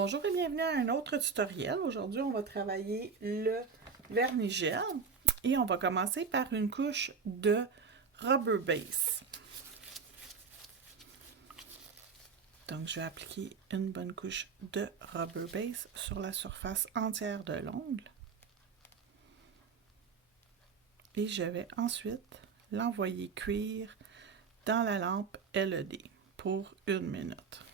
Bonjour et bienvenue à un autre tutoriel. Aujourd'hui, on va travailler le vernis gel et on va commencer par une couche de Rubber Base. Donc, je vais appliquer une bonne couche de Rubber Base sur la surface entière de l'ongle. Et je vais ensuite l'envoyer cuire dans la lampe LED pour 1 minute.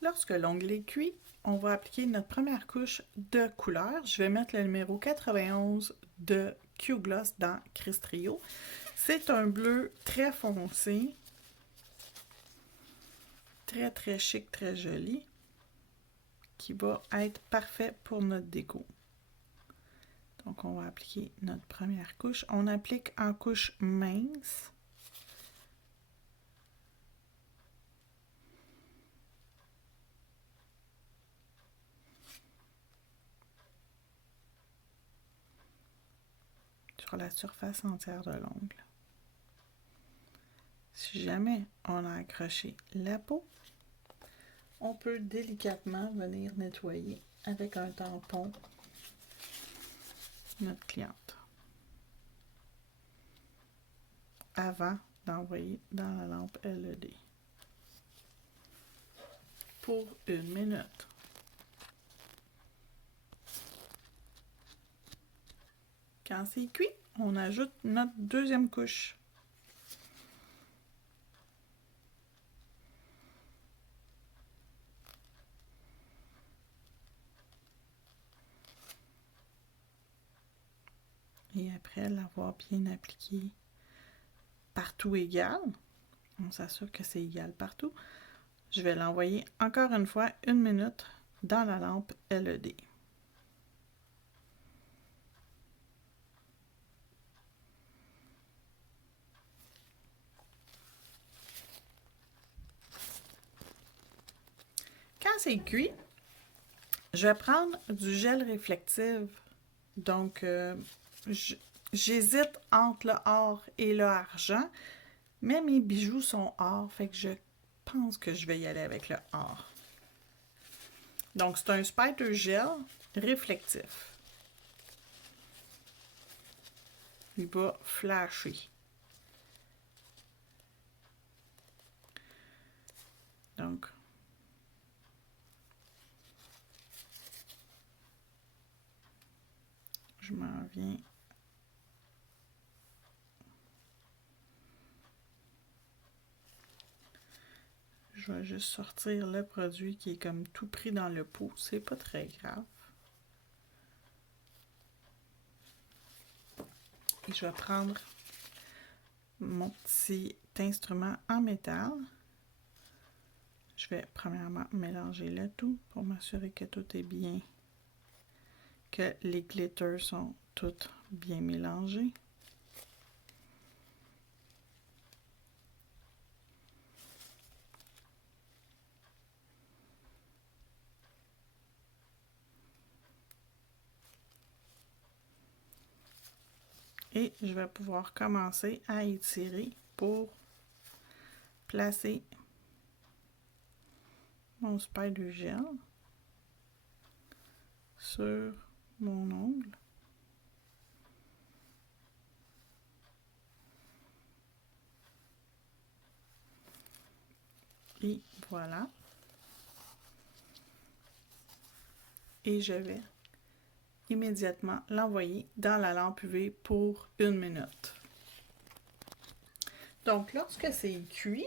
Lorsque l'ongle est cuit, on va appliquer notre première couche de couleur. Je vais mettre le numéro 91 de Q-Gloss dans Crystrio. C'est un bleu très foncé, très très chic, très joli, qui va être parfait pour notre déco. Donc on va appliquer notre première couche. On applique en couche mince. Sur la surface entière de l'ongle. Si jamais on a accroché la peau, on peut délicatement venir nettoyer avec un tampon notre cliente avant d'envoyer dans la lampe LED pour 1 minute. Quand c'est cuit, on ajoute notre deuxième couche. Et après l'avoir bien appliqué partout égal, on s'assure que c'est égal partout, je vais l'envoyer encore une fois 1 minute dans la lampe LED. Quand c'est cuit, je vais prendre du gel réflectif. Donc, j'hésite entre le or et le argent, mais mes bijoux sont or, fait que je pense que je vais y aller avec le or. Donc, c'est un spider gel réflectif. Il va flasher. Donc, je m'en viens. Je vais juste sortir le produit qui est comme tout pris dans le pot. C'est pas très grave. Et je vais prendre mon petit instrument en métal. Je vais premièrement mélanger le tout pour m'assurer que tout est bien, que les glitters sont toutes bien mélangés. Et je vais pouvoir commencer à étirer pour placer mon spider gel sur mon ongle. Et voilà. Et je vais immédiatement l'envoyer dans la lampe UV pour 1 minute. Donc, lorsque c'est cuit,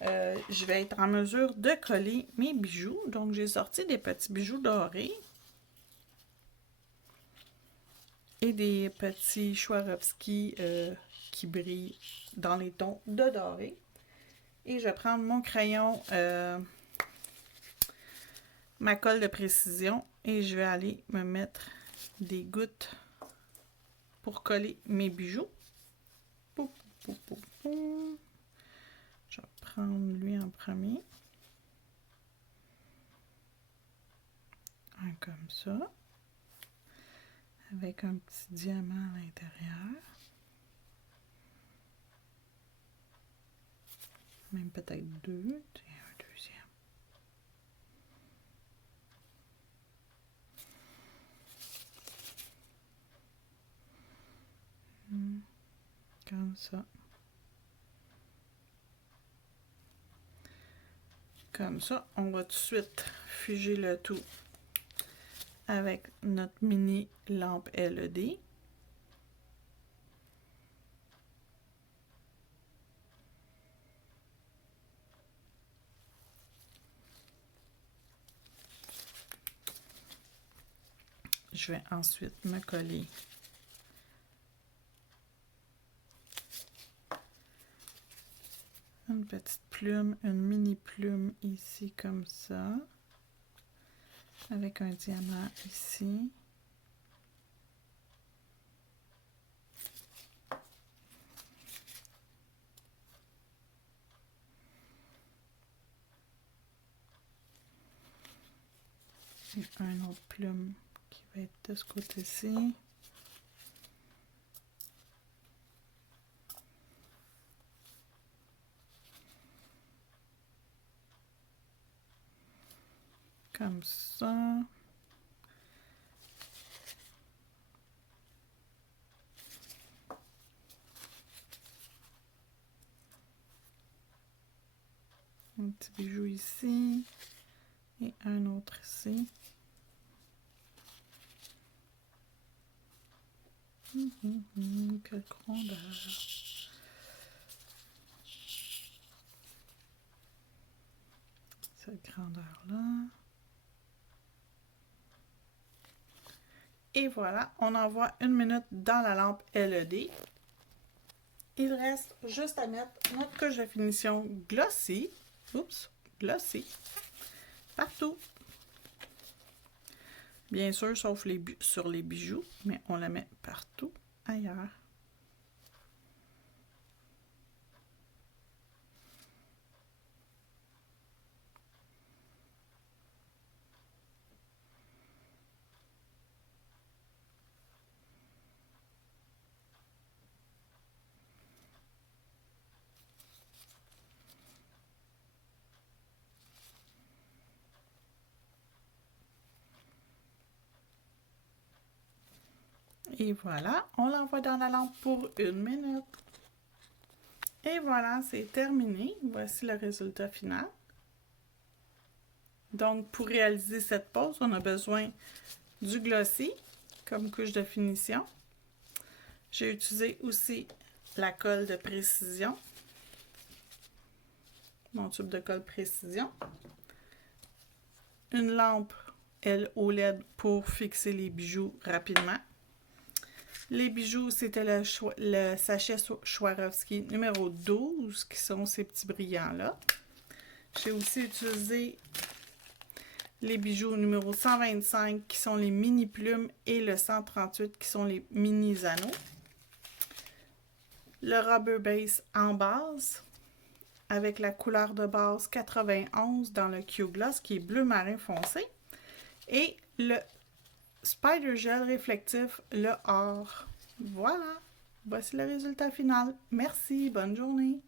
je vais être en mesure de coller mes bijoux. Donc, j'ai sorti des petits bijoux dorés et des petits Swarovski qui brillent dans les tons de doré. Et je vais prendre mon crayon, ma colle de précision, et je vais aller me mettre des gouttes pour coller mes bijoux. Pou, pou, pou, pou. Je vais prendre lui en premier. Un comme ça. Avec un petit diamant à l'intérieur. Même peut-être 2. Et un deuxième. Comme ça. Comme ça, on va tout de suite figer le tout avec notre mini lampe LED. Je vais ensuite me coller une petite plume, une mini plume ici comme ça, avec un diamant ici. Et un autre plume qui va être de ce côté-ci. Comme ça. Un petit bijou ici. Et un autre ici. Quelle grandeur! Cette grandeur-là. Et voilà, on envoie 1 minute dans la lampe LED. Il reste juste à mettre notre couche de finition glossy. Oups, glossy. Partout. Bien sûr, sauf sur les bijoux, mais on la met partout ailleurs. Et voilà, on l'envoie dans la lampe pour 1 minute. Et voilà, c'est terminé. Voici le résultat final. Donc, pour réaliser cette pose, on a besoin du glossy comme couche de finition. J'ai utilisé aussi la colle de précision. Mon tube de colle précision. Une lampe OLED pour fixer les bijoux rapidement. Les bijoux, c'était le sachet Swarovski numéro 12, qui sont ces petits brillants-là. J'ai aussi utilisé les bijoux numéro 125, qui sont les mini plumes, et le 138, qui sont les mini anneaux. Le rubber base en base, avec la couleur de base 91 dans le Q-Gloss, qui est bleu marin foncé. Et le Spider Gel réflectif, le or. Voilà, voici le résultat final. Merci, bonne journée.